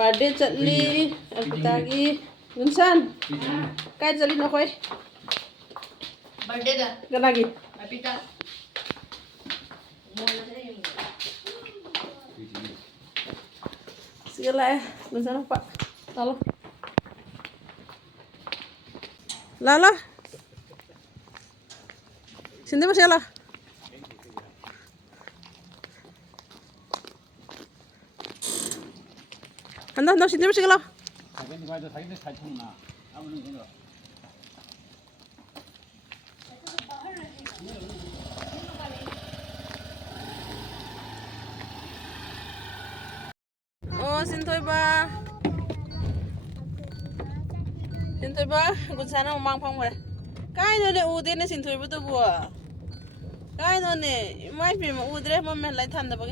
Birthday चली अर्पितागी गुनसान काय चली नकोय बर्थडे का गनागी Arpita sigala gunsaan pak lalo sini masih lah anda sini masih lah oh sintoy ba gunsana umang phang ba kai no ne ude ne sintoy ba to bua kai no ne mai pi ma udre ma men lai than da ba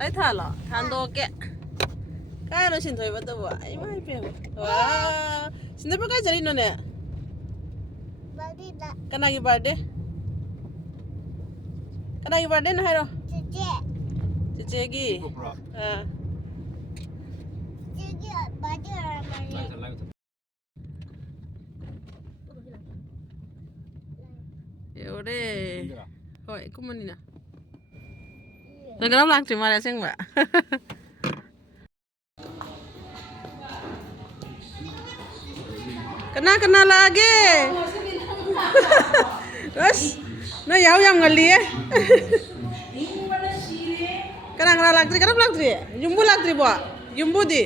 lai thala than do ke kai no sintoy ba to bua ai mai pi wa sintoy ba kai jari no ne kanagi birthday na hai ro Cegi. Ya udah. Hoi, aku mau nina. Nggak lang terima kasih mbak. Kena lagi. Terus, nah yang ngali ya. Kenapa lagtri? Jumbo lagtri buat, jumbo di.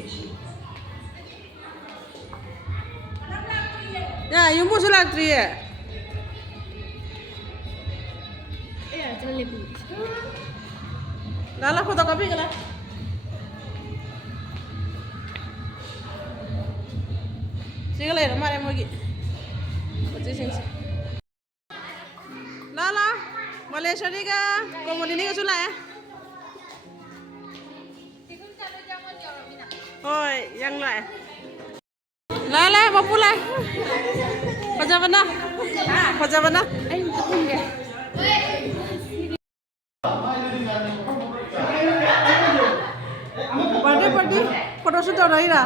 Ya, jumbo su lagtri ya. Iya, jangan lebih. Lala fotokopi kala. Sige le, mare mo gi. Posisi. Lala, Malaysia ni ka, komuni ni ka sula ya. Hoi, yang lain. Lala, mau pulang. Kerja mana? Kerja mana? Ayo, tepung deh. Party, foto shoot udah ira.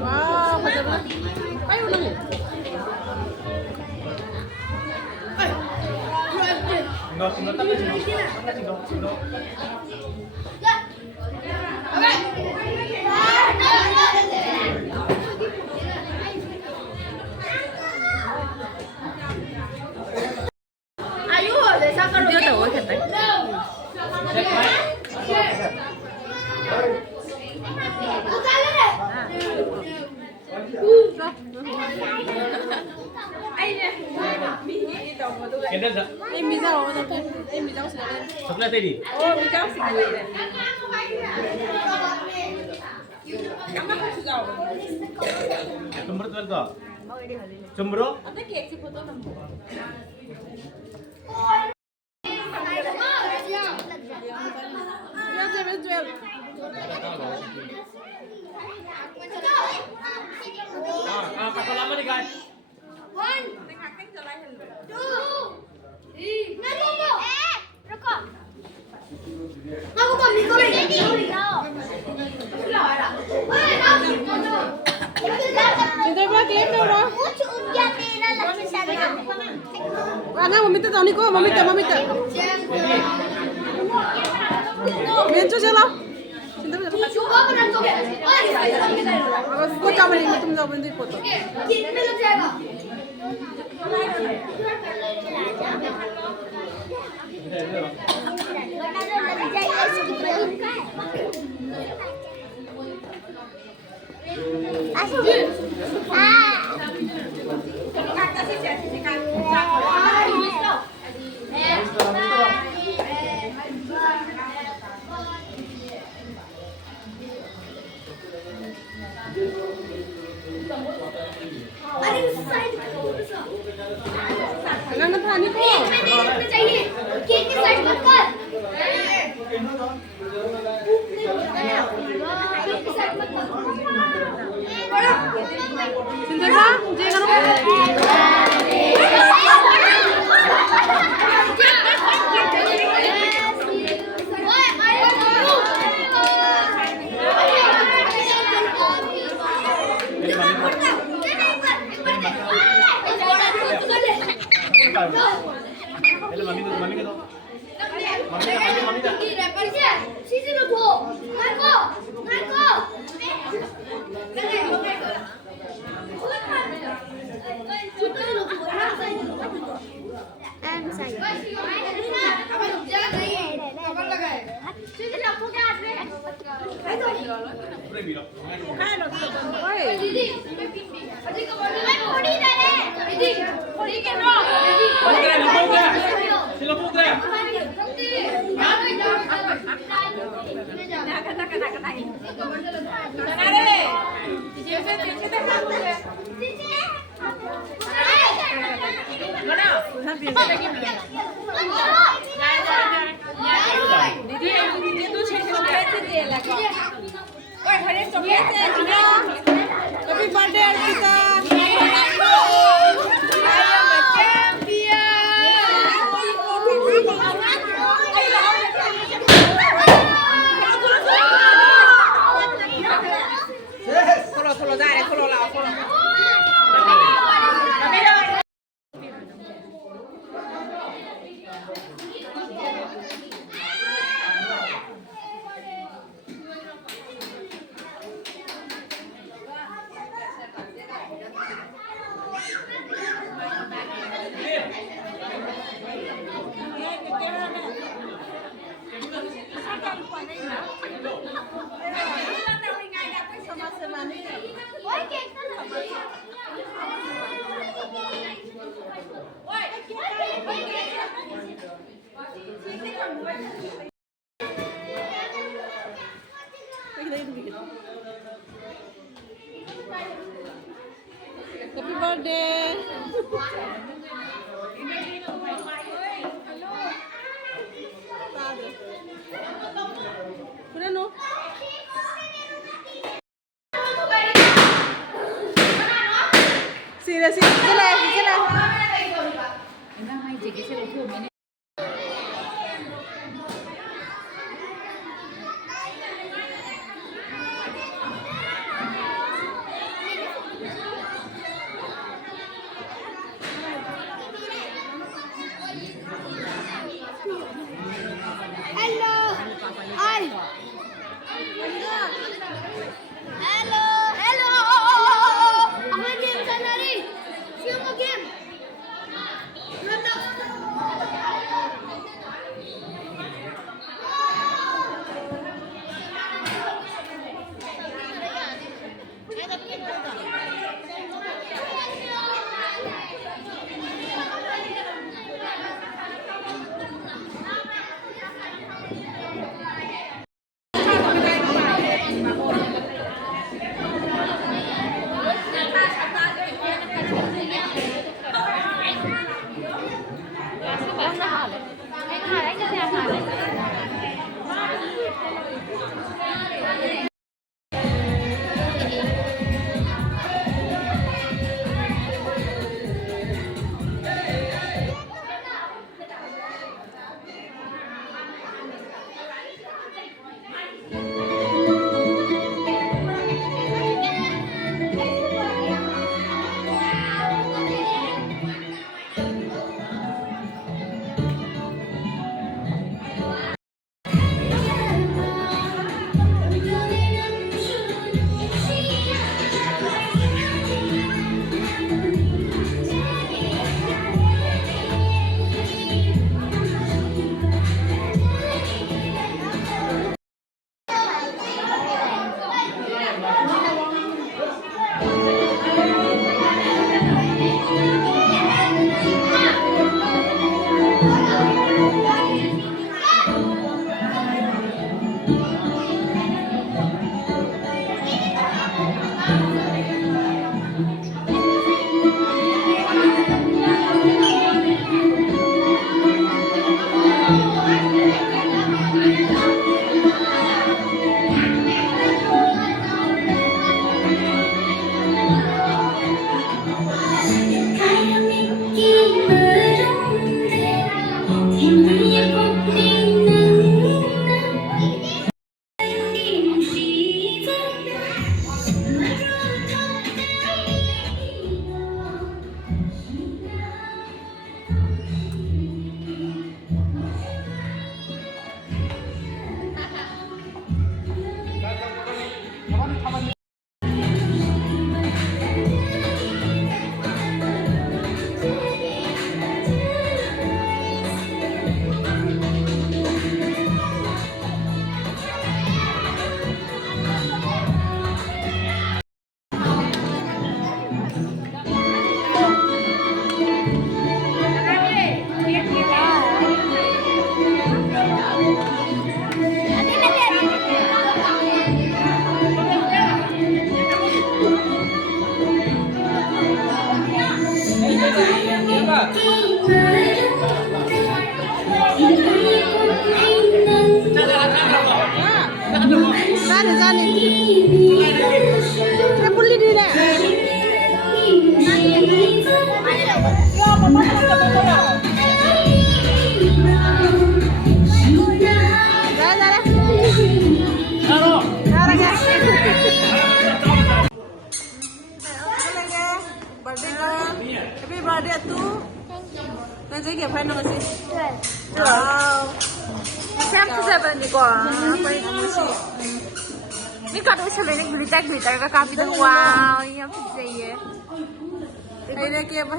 Wow, macam mana? Ayo nang. Ayo, deh sakar dia tahu kan? Em bị rau mà thôi, em bị rau sữa lên. Sắp lên đây đi. Ô, bị rau sữa lên. Cắm mắt cái rau. Cemburu tuh tuh. Cemburu? Ada kek sih foto nemu. Jual. Kapal lama nih guys. Sintoy ba claim daw ro? Ana mamita daw ni ko, mamita. Mencho chalo. Sintoy ba? Ko kamera में तुम जाओ बंदी photo Ah. अरे उस side Jangan ngetrani kok. में चाहिए cake की side मत कर केक की साइड मत कर Sinta je karo. Hello, mami ke do. Mami dah. CC में धो नाको I'm sorry. Pure miro. Oi. Sila putra. Happy birthday Arpita. Follow dah, follow lah, follow. Happy birthday. Kuda no? Sila. Hello. Hi. Hello. Ako yung game sa nari. Sino mo game? Saya beli di deh. Happy birthday tuh. Nanti kaya paano kasi? Wow. Siyempre sa ba ni ko? Ni ka daw siya glitter ka kapit. Wow, yung pizza eh. Ay, kaya pa